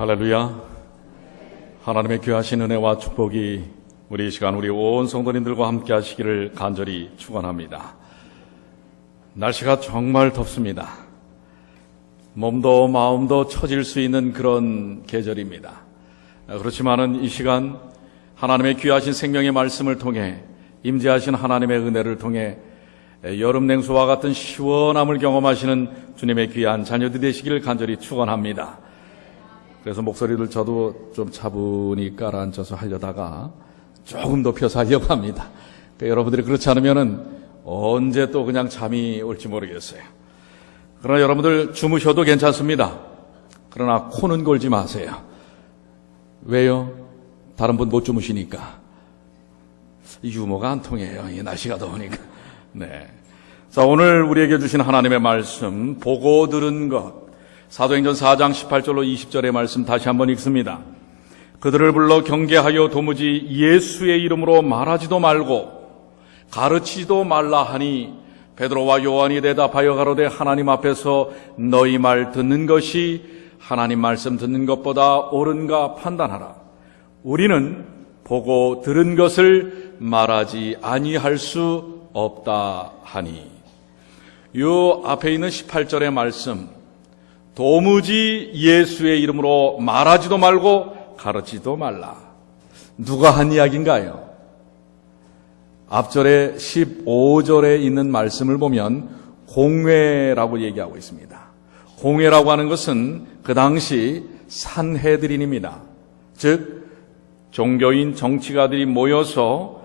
할렐루야. 하나님의 귀하신 은혜와 축복이 우리 이 시간 우리 온 성도님들과 함께 하시기를 간절히 축원합니다. 날씨가 정말 덥습니다. 몸도 마음도 처질 수 있는 그런 계절입니다. 그렇지만은 이 시간 하나님의 귀하신 생명의 말씀을 통해 임재하신 하나님의 은혜를 통해 여름 냉수와 같은 시원함을 경험하시는 주님의 귀한 자녀들 되시기를 간절히 축원합니다. 그래서 목소리를 저도 좀 차분히 깔아앉혀서 하려다가 조금 높여서 하려고 합니다. 그러니까 여러분들이 그렇지 않으면은 언제 또 그냥 잠이 올지 모르겠어요. 그러나 여러분들 주무셔도 괜찮습니다. 그러나 코는 골지 마세요. 왜요? 다른 분 못 주무시니까. 유머가 안 통해요. 이 날씨가 더우니까. 네. 자, 오늘 우리에게 주신 하나님의 말씀, 보고 들은 것. 사도행전 4장 18절로 20절의 말씀 다시 한번 읽습니다. 그들을 불러 경계하여 도무지 예수의 이름으로 말하지도 말고 가르치지도 말라 하니 베드로와 요한이 대답하여 가로되 하나님 앞에서 너희 말 듣는 것이 하나님 말씀 듣는 것보다 옳은가 판단하라. 우리는 보고 들은 것을 말하지 아니할 수 없다 하니. 요 앞에 있는 18절의 말씀, 도무지 예수의 이름으로 말하지도 말고 가르치지도 말라. 누가 한 이야기인가요? 앞절에 15절에 있는 말씀을 보면 공회라고 얘기하고 있습니다. 공회라고 하는 것은 그 당시 산헤드린입니다. 즉 종교인 정치가들이 모여서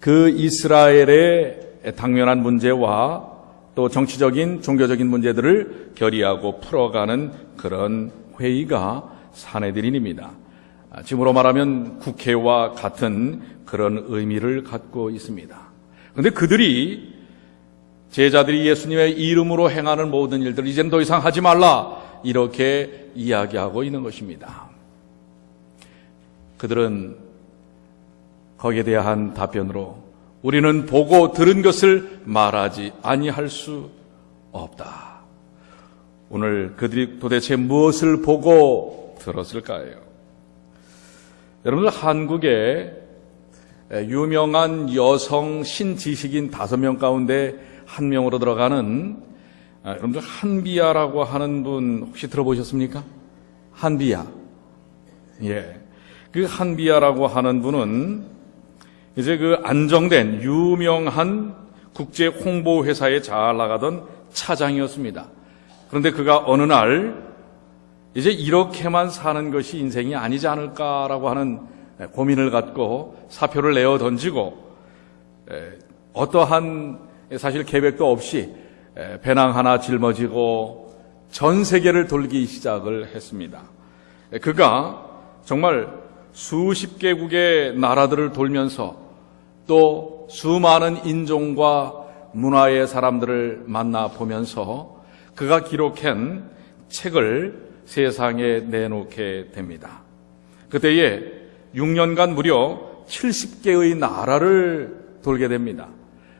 그 이스라엘의 당면한 문제와 또 정치적인 종교적인 문제들을 결의하고 풀어가는 그런 회의가 산헤드린입니다. 지금으로 말하면 국회와 같은 그런 의미를 갖고 있습니다. 그런데 그들이 제자들이 예수님의 이름으로 행하는 모든 일들을 이제는 더 이상 하지 말라 이렇게 이야기하고 있는 것입니다. 그들은 거기에 대한 답변으로 우리는 보고 들은 것을 말하지 아니할 수 없다. 오늘 그들이 도대체 무엇을 보고 들었을까요? 여러분들 한국에 유명한 여성 신지식인 5명 가운데 한 명으로 들어가는 여러분들 한비아라고 하는 분 혹시 들어보셨습니까? 한비아. 예. 그 한비아라고 하는 분은 이제 그 안정된 유명한 국제 홍보 회사에 잘 나가던 차장이었습니다. 그런데 그가 어느 날 이제 이렇게만 사는 것이 인생이 아니지 않을까라고 하는 고민을 갖고 사표를 내어 던지고 어떠한 사실 계획도 없이 배낭 하나 짊어지고 전 세계를 돌기 시작을 했습니다. 그가 정말 수십 개국의 나라들을 돌면서 또 수많은 인종과 문화의 사람들을 만나보면서 그가 기록한 책을 세상에 내놓게 됩니다. 그때에 6년간 무려 70개의 나라를 돌게 됩니다.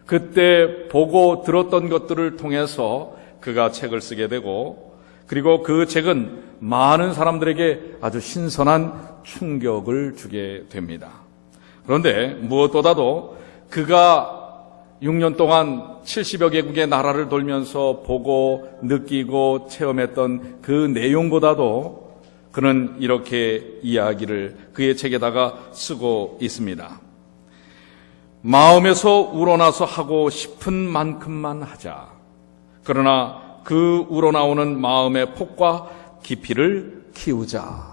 그때 보고 들었던 것들을 통해서 그가 책을 쓰게 되고 그리고 그 책은 많은 사람들에게 아주 신선한 충격을 주게 됩니다. 그런데 무엇보다도 그가 6년 동안 70여 개국의 나라를 돌면서 보고 느끼고 체험했던 그 내용보다도 그는 이렇게 이야기를 그의 책에다가 쓰고 있습니다. 마음에서 우러나서 하고 싶은 만큼만 하자. 그러나 그 우러나오는 마음의 폭과 깊이를 키우자.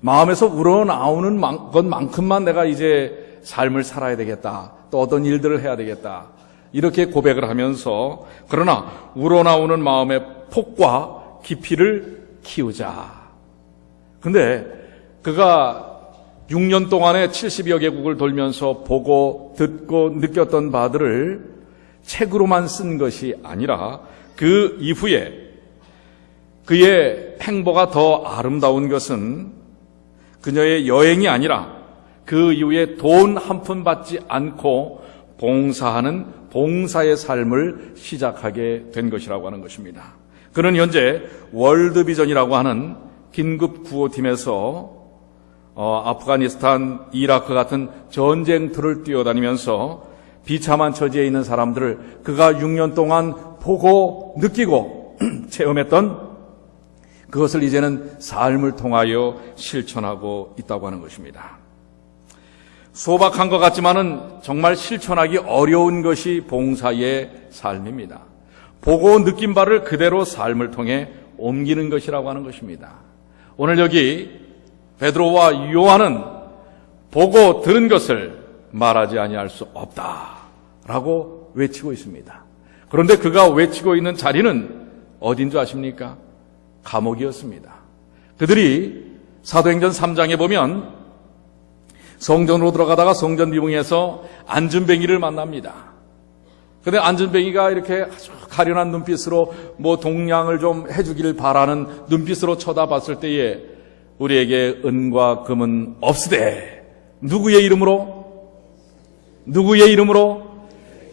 마음에서 우러나오는 것만큼만 내가 이제 삶을 살아야 되겠다. 또 어떤 일들을 해야 되겠다. 이렇게 고백을 하면서 그러나 우러나오는 마음의 폭과 깊이를 키우자. 근데 그가 6년 동안에 70여 개국을 돌면서 보고 듣고 느꼈던 바들을 책으로만 쓴 것이 아니라 그 이후에 그의 행보가 더 아름다운 것은 그녀의 여행이 아니라 그 이후에 돈 한 푼 받지 않고 봉사하는 봉사의 삶을 시작하게 된 것이라고 하는 것입니다. 그는 현재 월드비전이라고 하는 긴급 구호팀에서 아프가니스탄, 이라크 같은 전쟁터를 뛰어다니면서 비참한 처지에 있는 사람들을 그가 6년 동안 보고 느끼고 체험했던 그것을 이제는 삶을 통하여 실천하고 있다고 하는 것입니다. 소박한 것 같지만은 정말 실천하기 어려운 것이 봉사의 삶입니다. 보고 느낀 바를 그대로 삶을 통해 옮기는 것이라고 하는 것입니다. 오늘 여기 베드로와 요한은 보고 들은 것을 말하지 아니할 수 없다라고 외치고 있습니다. 그런데 그가 외치고 있는 자리는 어딘 줄 아십니까? 감옥이었습니다. 그들이 사도행전 3장에 보면 성전으로 들어가다가 성전 비붕에서 안전뱅이를 만납니다. 그런데 안전뱅이가 이렇게 아주 가련한 눈빛으로 동양을 좀 해주기를 바라는 눈빛으로 쳐다봤을 때에 우리에게 은과 금은 없으되 누구의 이름으로?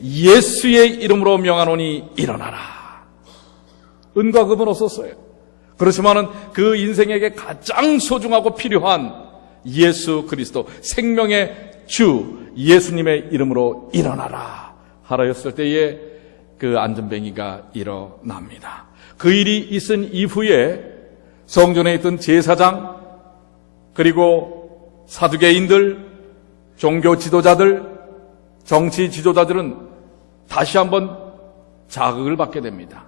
예수의 이름으로 명하노니 일어나라. 은과 금은 없었어요. 그렇지만은 그 인생에게 가장 소중하고 필요한 예수 그리스도, 생명의 주 예수님의 이름으로 일어나라 하라였을 때에 그 안전뱅이가 일어납니다. 그 일이 있은 이후에 성전에 있던 제사장, 그리고 사두개인들, 종교 지도자들, 정치 지도자들은 다시 한번 자극을 받게 됩니다.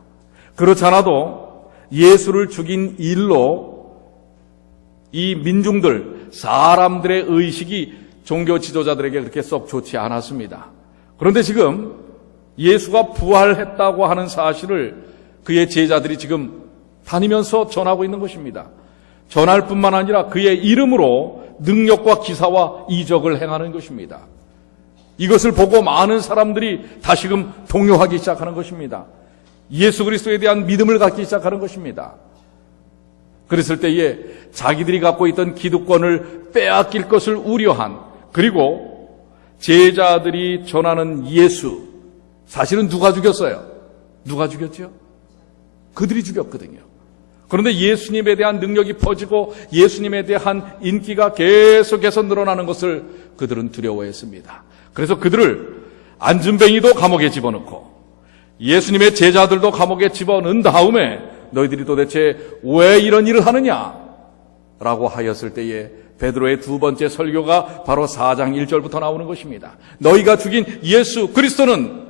그렇지 않아도 예수를 죽인 일로 이 민중들, 사람들의 의식이 종교 지도자들에게 그렇게 썩 좋지 않았습니다. 그런데 지금 예수가 부활했다고 하는 사실을 그의 제자들이 지금 다니면서 전하고 있는 것입니다. 전할 뿐만 아니라 그의 이름으로 능력과 기사와 이적을 행하는 것입니다. 이것을 보고 많은 사람들이 다시금 동요하기 시작하는 것입니다. 예수 그리스도에 대한 믿음을 갖기 시작하는 것입니다. 그랬을 때에 자기들이 갖고 있던 기득권을 빼앗길 것을 우려한, 그리고 제자들이 전하는 예수, 사실은 누가 죽였어요? 누가 죽였죠? 그들이 죽였거든요. 그런데 예수님에 대한 능력이 퍼지고 예수님에 대한 인기가 계속해서 늘어나는 것을 그들은 두려워했습니다. 그래서 그들을 안전뱅이도 감옥에 집어넣고 예수님의 제자들도 감옥에 집어넣은 다음에 너희들이 도대체 왜 이런 일을 하느냐? 라고 하였을 때에 베드로의 두 번째 설교가 바로 4장 1절부터 나오는 것입니다. 너희가 죽인 예수 그리스도는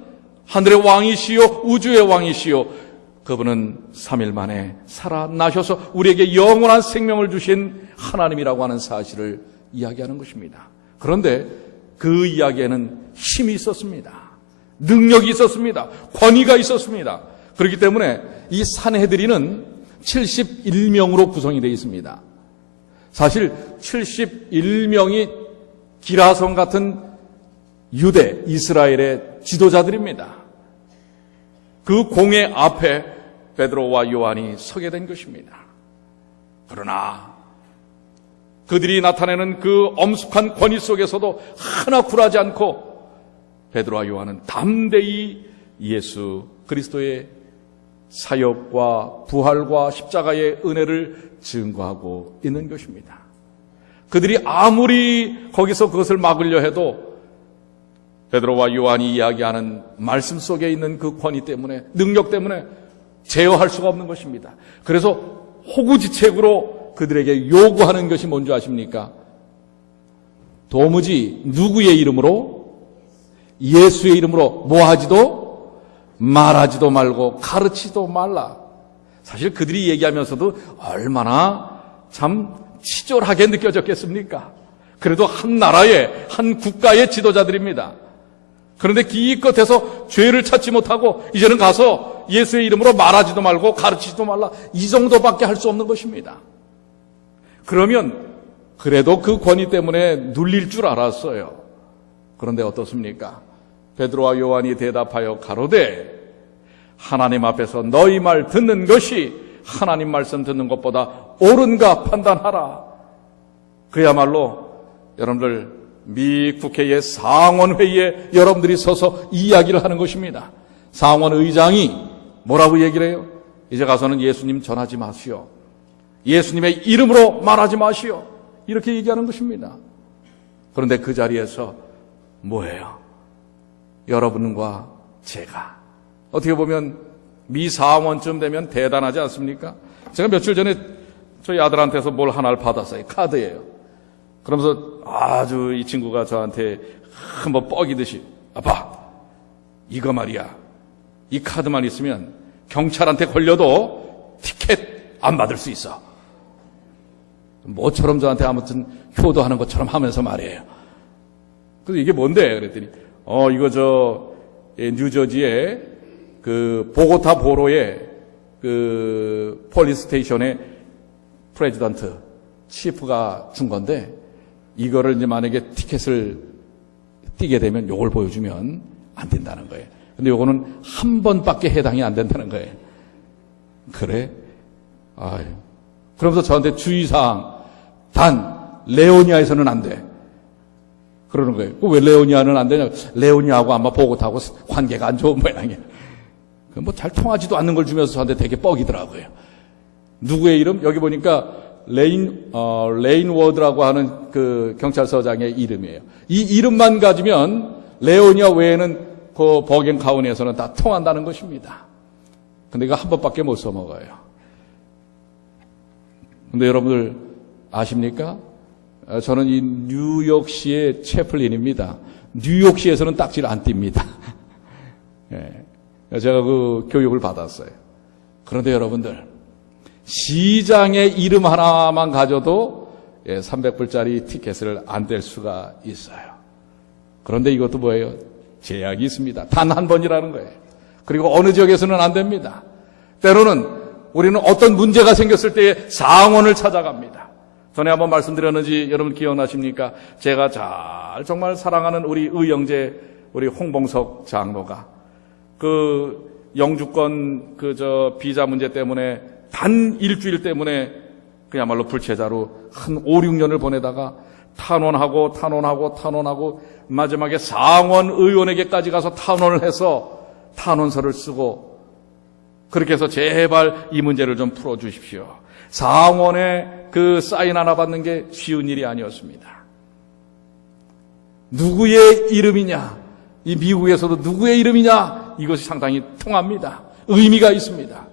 하늘의 왕이시요 우주의 왕이시요 그분은 3일 만에 살아나셔서 우리에게 영원한 생명을 주신 하나님이라고 하는 사실을 이야기하는 것입니다. 그런데 그 이야기에는 힘이 있었습니다. 능력이 있었습니다. 권위가 있었습니다. 그렇기 때문에 이 산헤드린은 71명으로 구성이 되어 있습니다. 사실 71명이 기라성 같은 유대, 이스라엘의 지도자들입니다. 그 공회 앞에 베드로와 요한이 서게 된 것입니다. 그러나 그들이 나타내는 그 엄숙한 권위 속에서도 하나 굴하지 않고 베드로와 요한은 담대히 예수 그리스도의 사역과 부활과 십자가의 은혜를 증거하고 있는 것입니다. 그들이 아무리 거기서 그것을 막으려 해도 베드로와 요한이 이야기하는 말씀 속에 있는 그 권위 때문에, 능력 때문에 제어할 수가 없는 것입니다. 그래서 호구지책으로 그들에게 요구하는 것이 뭔지 아십니까? 도무지 누구의 이름으로? 예수의 이름으로 뭐하지도 말하지도 말고 가르치지도 말라. 사실 그들이 얘기하면서도 얼마나 참 치졸하게 느껴졌겠습니까? 그래도 한 나라의, 한 국가의 지도자들입니다. 그런데 기껏해서 죄를 찾지 못하고 이제는 가서 예수의 이름으로 말하지도 말고 가르치지도 말라, 이 정도밖에 할 수 없는 것입니다. 그러면 그래도 그 권위 때문에 눌릴 줄 알았어요. 그런데 어떻습니까? 베드로와 요한이 대답하여 가로되 하나님 앞에서 너희 말 듣는 것이 하나님 말씀 듣는 것보다 옳은가 판단하라. 그야말로 여러분들 미 국회의 상원회의에 여러분들이 서서 이야기를 하는 것입니다. 상원 의장이 뭐라고 얘기를 해요? 이제 가서는 예수님 전하지 마시오. 예수님의 이름으로 말하지 마시오. 이렇게 얘기하는 것입니다. 그런데 그 자리에서 뭐예요? 여러분과 제가 어떻게 보면 미사원쯤 되면 대단하지 않습니까? 제가 며칠 전에 저희 아들한테서 뭘 하나를 받았어요. 카드예요. 그러면서 아주 이 친구가 저한테 한번 뻐기듯이, 아빠, 이거 말이야, 이 카드만 있으면 경찰한테 걸려도 티켓 안 받을 수 있어. 뭐처럼 저한테 아무튼 효도하는 것처럼 하면서 말이에요. 그래서 이게 뭔데? 그랬더니 이거 뉴저지의 그 보고타 보로의 그 폴리스 스테이션의 프레지던트 치프가 준 건데, 이거를 이제 만약에 티켓을 띄게 되면 요걸 보여주면 안 된다는 거예요. 근데 요거는 한 번밖에 해당이 안 된다는 거예요. 그래? 아유. 그러면서 저한테 주의사항, 단 레오니아에서는 안 돼. 그러는 거예요. 왜 레오니아는 안 되냐? 레오니아하고 아마 보고타하고 관계가 안 좋은 모양이에요. 뭐 잘 통하지도 않는 걸 주면서 저한테 되게 뻐기더라고요. 누구의 이름? 여기 보니까 레인워드라고 하는 그 경찰서장의 이름이에요. 이 이름만 가지면 레오니아 외에는 그 버겐 카운티에서는 다 통한다는 것입니다. 근데 이거 한 번밖에 못 써먹어요. 근데 여러분들 아십니까? 저는 이 뉴욕시의 채플린입니다. 뉴욕시에서는 딱지를 안 띱니다. 예. 제가 그 교육을 받았어요. 그런데 여러분들, 시장의 이름 하나만 가져도 300불짜리 티켓을 안 뗄 수가 있어요. 그런데 이것도 뭐예요? 제약이 있습니다. 단 한 번이라는 거예요. 그리고 어느 지역에서는 안 됩니다. 때로는 우리는 어떤 문제가 생겼을 때에 상원을 찾아갑니다. 전에 한번 말씀드렸는지 여러분 기억나십니까? 제가 정말 사랑하는 우리 의영제, 우리 홍봉석 장로가 그 영주권 비자 문제 때문에 단 일주일 때문에 그야말로 불체자로 한 5, 6년을 보내다가 탄원하고 마지막에 상원 의원에게까지 가서 탄원을 해서 탄원서를 쓰고, 그렇게 해서 제발 이 문제를 좀 풀어주십시오. 상원에 그 사인 하나 받는 게 쉬운 일이 아니었습니다. 누구의 이름이냐, 이 미국에서도 누구의 이름이냐, 이것이 상당히 통합니다. 의미가 있습니다.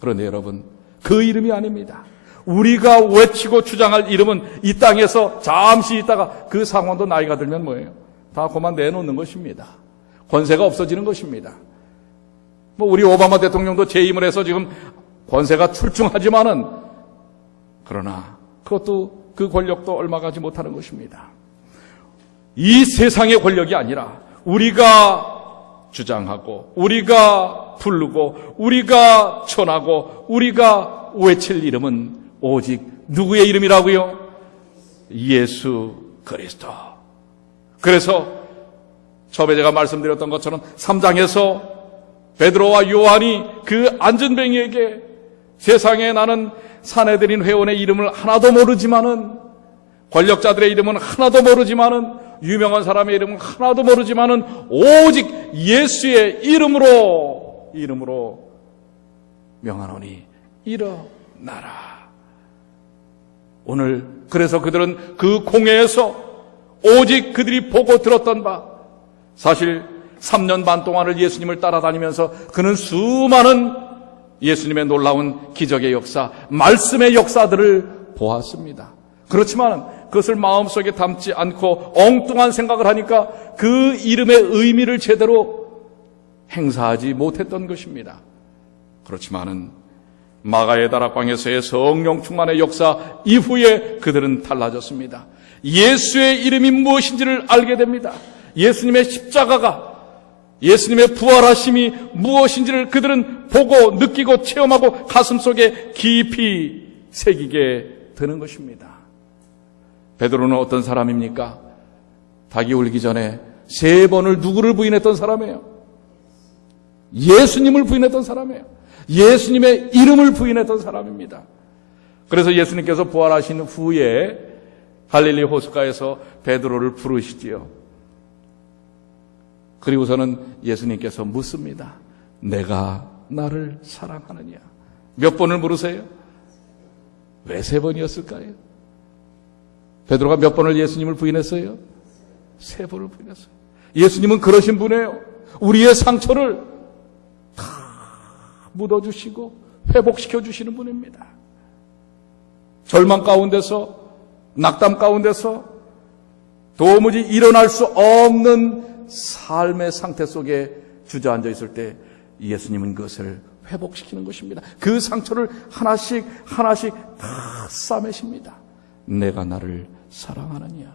그런데 여러분, 그 이름이 아닙니다. 우리가 외치고 주장할 이름은 이 땅에서 잠시 있다가 그 상원도 나이가 들면 뭐예요? 다 그만 내놓는 것입니다. 권세가 없어지는 것입니다. 우리 오바마 대통령도 재임을 해서 지금 권세가 출중하지만은, 그러나 그것도, 그 권력도 얼마 가지 못하는 것입니다. 이 세상의 권력이 아니라 우리가 주장하고, 우리가 부르고, 우리가 전하고, 우리가 외칠 이름은 오직 누구의 이름이라고요? 예수 그리스도. 그래서 처음에 제가 말씀드렸던 것처럼 3장에서 베드로와 요한이 그 안전뱅이에게, 세상에 나는 사내들인 회원의 이름을 하나도 모르지만은, 권력자들의 이름은 하나도 모르지만은, 유명한 사람의 이름은 하나도 모르지만은 오직 예수의 이름으로 명하노니 일어나라. 오늘 그래서 그들은 그 공회에서 오직 그들이 보고 들었던 바, 사실 3년 반 동안을 예수님을 따라다니면서 그는 수많은 예수님의 놀라운 기적의 역사, 말씀의 역사들을 보았습니다. 그렇지만 그것을 마음속에 담지 않고 엉뚱한 생각을 하니까 그 이름의 의미를 제대로 행사하지 못했던 것입니다. 그렇지만은 마가의 다락방에서의 성령 충만의 역사 이후에 그들은 달라졌습니다. 예수의 이름이 무엇인지를 알게 됩니다. 예수님의 십자가가, 예수님의 부활하심이 무엇인지를 그들은 보고 느끼고 체험하고 가슴속에 깊이 새기게 되는 것입니다. 베드로는 어떤 사람입니까? 닭이 울기 전에 3번을 누구를 부인했던 사람이에요? 예수님을 부인했던 사람이에요. 예수님의 이름을 부인했던 사람입니다. 그래서 예수님께서 부활하신 후에 갈릴리 호숫가에서 베드로를 부르시지요. 그리고서는 예수님께서 묻습니다. 내가 나를 사랑하느냐? 몇 번을 물으세요? 왜 3번이었을까요? 베드로가 몇 번을 예수님을 부인했어요? 3번을 부인했어요. 예수님은 그러신 분이에요. 우리의 상처를 다 묻어주시고 회복시켜주시는 분입니다. 절망 가운데서, 낙담 가운데서 도무지 일어날 수 없는 삶의 상태 속에 주저앉아 있을 때 예수님은 그것을 회복시키는 것입니다. 그 상처를 하나씩 하나씩 다 싸매십니다. 내가 나를 사랑하느냐?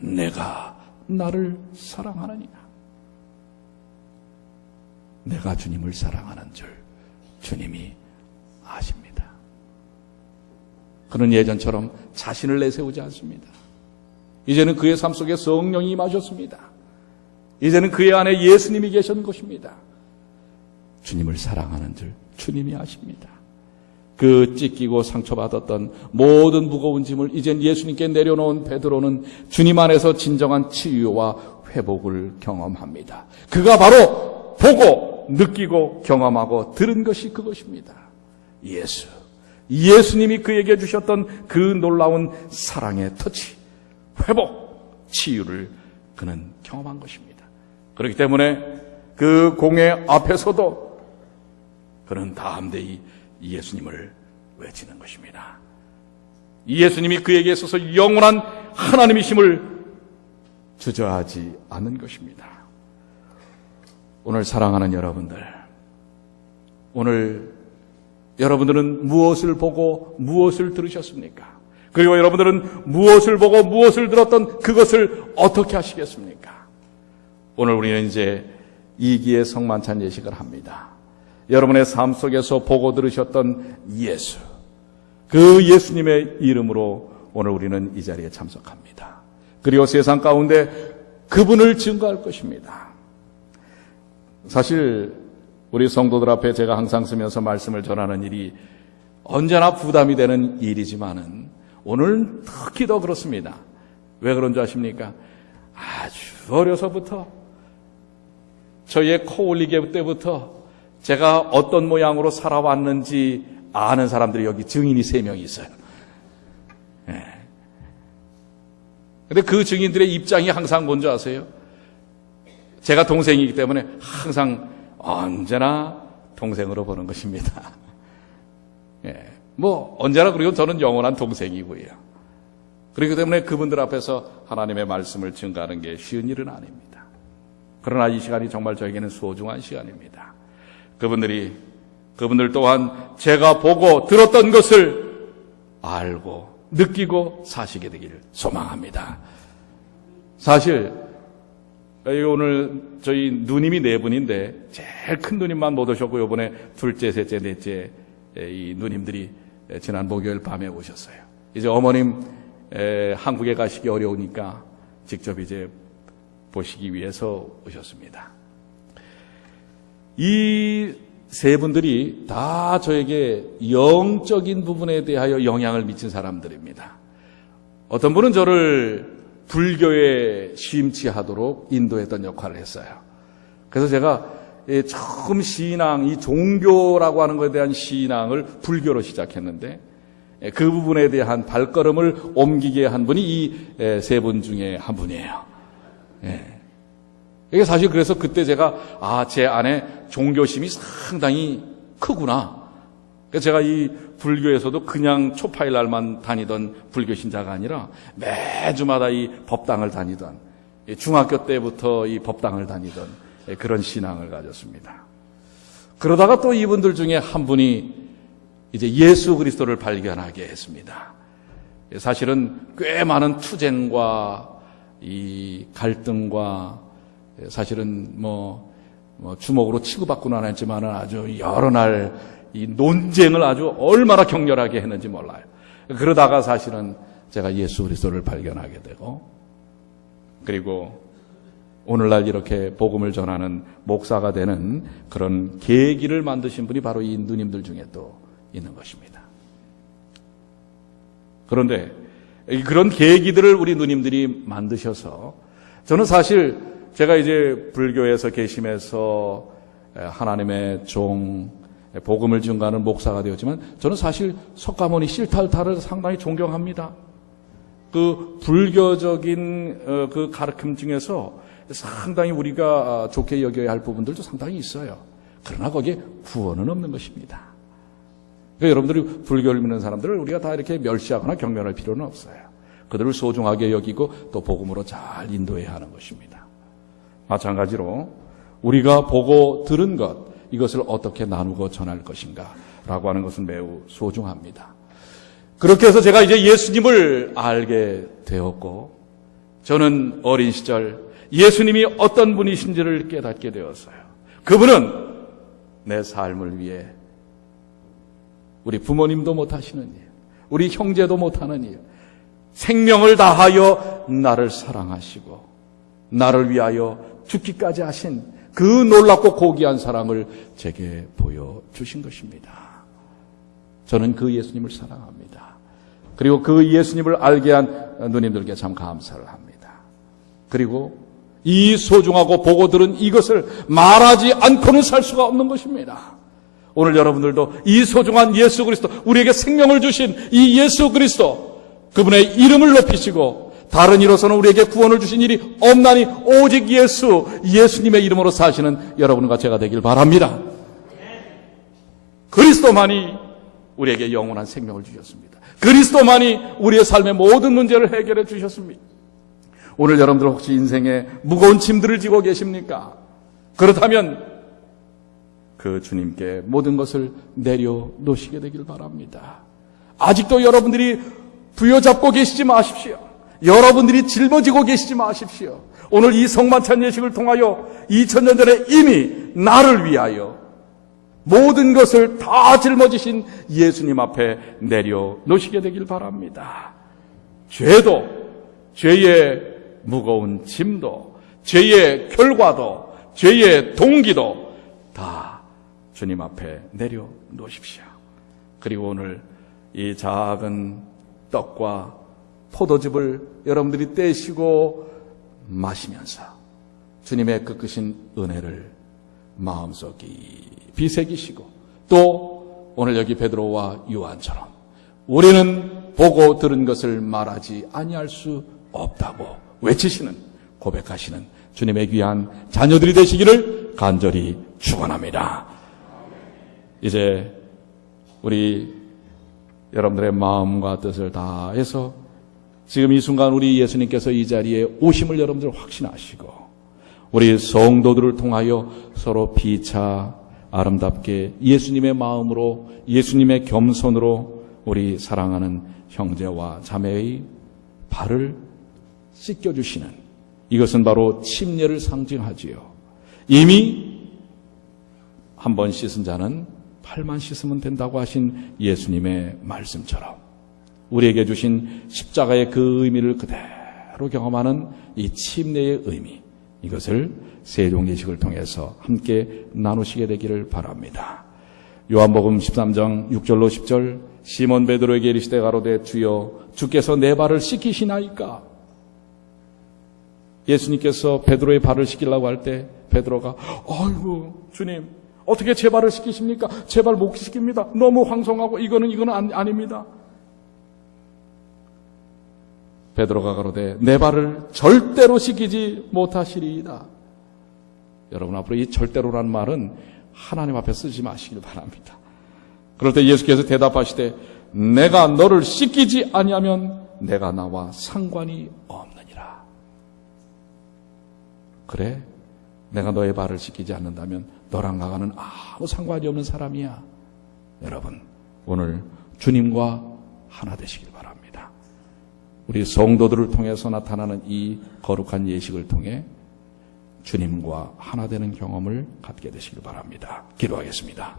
내가 나를 사랑하느냐? 내가 주님을 사랑하는 줄 주님이 아십니다. 그는 예전처럼 자신을 내세우지 않습니다. 이제는 그의 삶 속에 성령이 임하셨습니다. 이제는 그의 안에 예수님이 계신 것입니다. 주님을 사랑하는 줄 주님이 아십니다. 그 찢기고 상처받았던 모든 무거운 짐을 이젠 예수님께 내려놓은 베드로는 주님 안에서 진정한 치유와 회복을 경험합니다. 그가 바로 보고 느끼고 경험하고 들은 것이 그것입니다. 예수님이 그에게 주셨던 그 놀라운 사랑의 터치, 회복, 치유를 그는 경험한 것입니다. 그렇기 때문에 그 공회 앞에서도 그는 담대히 예수님을 외치는 것입니다. 예수님이 그에게 있어서 영원한 하나님이심을 주저하지 않는 것입니다. 오늘 사랑하는 여러분들, 오늘 여러분들은 무엇을 보고 무엇을 들으셨습니까? 그리고 여러분들은 무엇을 보고 무엇을 들었던 그것을 어떻게 하시겠습니까? 오늘 우리는 이제 2기의 성만찬 예식을 합니다. 여러분의 삶 속에서 보고 들으셨던 예수, 그 예수님의 이름으로 오늘 우리는 이 자리에 참석합니다. 그리고 세상 가운데 그분을 증거할 것입니다. 사실 우리 성도들 앞에 제가 항상 쓰면서 말씀을 전하는 일이 언제나 부담이 되는 일이지만은 오늘 특히 더 그렇습니다. 왜 그런 줄 아십니까? 아주 어려서부터 저희의 코 올리기 때부터 제가 어떤 모양으로 살아왔는지 아는 사람들이 여기 증인이 3명이 있어요. 근데 그 증인들의 입장이 항상 뭔지 아세요? 제가 동생이기 때문에 항상 언제나 동생으로 보는 것입니다. 언제나 그리고 저는 영원한 동생이고요. 그렇기 때문에 그분들 앞에서 하나님의 말씀을 증거하는 게 쉬운 일은 아닙니다. 그러나 이 시간이 정말 저에게는 소중한 시간입니다. 그분들 또한 제가 보고 들었던 것을 알고 느끼고 사시게 되기를 소망합니다. 사실 오늘 저희 누님이 4분인데 제일 큰 누님만 못 오셨고 이번에 둘째, 셋째, 넷째 이 누님들이 지난 목요일 밤에 오셨어요. 이제 어머님 한국에 가시기 어려우니까 직접 이제 보시기 위해서 오셨습니다. 이 3분들이 다 저에게 영적인 부분에 대하여 영향을 미친 사람들입니다. 어떤 분은 저를 불교에 심취하도록 인도했던 역할을 했어요. 그래서 제가 처음 신앙, 이 종교라고 하는 것에 대한 신앙을 불교로 시작했는데 그 부분에 대한 발걸음을 옮기게 한 분이 이 3분 중에 한 분이에요. 이게 사실 그래서 그때 제가 제 안에 종교심이 상당히 크구나. 그래서 제가 이 불교에서도 그냥 초파일 날만 다니던 불교 신자가 아니라 매주마다 이 법당을 다니던, 중학교 때부터 이 법당을 다니던 그런 신앙을 가졌습니다. 그러다가 또 이분들 중에 한 분이 이제 예수 그리스도를 발견하게 했습니다. 사실은 꽤 많은 투쟁과 이 갈등과 사실은 주먹으로 치고받고는 안 했지만은 아주 여러 날 이 논쟁을 아주 얼마나 격렬하게 했는지 몰라요. 그러다가 사실은 제가 예수 그리스도를 발견하게 되고, 그리고 오늘날 이렇게 복음을 전하는 목사가 되는 그런 계기를 만드신 분이 바로 이 누님들 중에 또 있는 것입니다. 그런데 그런 계기들을 우리 누님들이 만드셔서 저는 사실 제가 이제 불교에서 계심해서 하나님의 종, 복음을 증거하는 목사가 되었지만 저는 사실 석가모니 실탈타를 상당히 존경합니다. 그 불교적인 그 가르침 중에서 상당히 우리가 좋게 여겨야 할 부분들도 상당히 있어요. 그러나 거기에 구원은 없는 것입니다. 그러니까 여러분들이 불교를 믿는 사람들을 우리가 다 이렇게 멸시하거나 경멸할 필요는 없어요. 그들을 소중하게 여기고 또 복음으로 잘 인도해야 하는 것입니다. 마찬가지로 우리가 보고 들은 것, 이것을 어떻게 나누고 전할 것인가 라고 하는 것은 매우 소중합니다. 그렇게 해서 제가 이제 예수님을 알게 되었고, 저는 어린 시절 예수님이 어떤 분이신지를 깨닫게 되었어요. 그분은 내 삶을 위해 우리 부모님도 못하시는 일, 우리 형제도 못하는 일, 생명을 다하여 나를 사랑하시고 나를 위하여 죽기까지 하신 그 놀랍고 고귀한 사랑을 제게 보여주신 것입니다. 저는 그 예수님을 사랑합니다. 그리고 그 예수님을 알게 한 누님들께 참 감사를 합니다. 그리고 이 소중하고 보고 들은 이것을 말하지 않고는 살 수가 없는 것입니다. 오늘 여러분들도 이 소중한 예수 그리스도, 우리에게 생명을 주신 이 예수 그리스도, 그분의 이름을 높이시고 다른 이로서는 우리에게 구원을 주신 일이 없나니 오직 예수님의 이름으로 사시는 여러분과 제가 되길 바랍니다. 그리스도만이 우리에게 영원한 생명을 주셨습니다. 그리스도만이 우리의 삶의 모든 문제를 해결해 주셨습니다. 오늘 여러분들 혹시 인생에 무거운 짐들을 지고 계십니까? 그렇다면 그 주님께 모든 것을 내려놓으시게 되길 바랍니다. 아직도 여러분들이 부여잡고 계시지 마십시오. 여러분들이 짊어지고 계시지 마십시오. 오늘 이 성만찬 예식을 통하여 2000년 전에 이미 나를 위하여 모든 것을 다 짊어지신 예수님 앞에 내려놓으시게 되길 바랍니다. 죄도, 죄의 무거운 짐도, 죄의 결과도, 죄의 동기도 다 주님 앞에 내려놓으십시오. 그리고 오늘 이 작은 떡과 포도즙을 여러분들이 떼시고 마시면서 주님의 끄끄신 은혜를 마음속 깊이 새기시고, 또 오늘 여기 베드로와 요한처럼 우리는 보고 들은 것을 말하지 아니할 수 없다고 외치시는, 고백하시는 주님의 귀한 자녀들이 되시기를 간절히 축원합니다. 이제 우리 여러분들의 마음과 뜻을 다해서 지금 이 순간 우리 예수님께서 이 자리에 오심을 여러분들 확신하시고, 우리 성도들을 통하여 서로 피차 아름답게 예수님의 마음으로, 예수님의 겸손으로 우리 사랑하는 형제와 자매의 발을 씻겨주시는, 이것은 바로 침례를 상징하지요. 이미 한 번 씻은 자는 팔만 씻으면 된다고 하신 예수님의 말씀처럼 우리에게 주신 십자가의 그 의미를 그대로 경험하는 이 침례의 의미, 이것을 세종 예식을 통해서 함께 나누시게 되기를 바랍니다. 요한복음 13장 6절로 10절, 시몬 베드로에게 이르시되 가로되 주여 주께서 내 발을 씻기시나이까? 예수님께서 베드로의 발을 씻기려고 할 때 베드로가 아이고 주님 어떻게 제 발을 씻기십니까? 제 발 못 씻깁니다. 너무 황송하고 이거는 아닙니다. 베드로가 가로되 내 발을 절대로 씻기지 못하시리이다. 여러분, 앞으로 이 절대로라는 말은 하나님 앞에 쓰지 마시길 바랍니다. 그럴 때 예수께서 대답하시되 내가 너를 씻기지 아니하면 내가 나와 상관이 없느니라. 그래, 내가 너의 발을 씻기지 않는다면 너랑 나가는 아무 상관이 없는 사람이야. 여러분, 오늘 주님과 하나 되시길 바랍니다. 우리 성도들을 통해서 나타나는 이 거룩한 예식을 통해 주님과 하나 되는 경험을 갖게 되시길 바랍니다. 기도하겠습니다.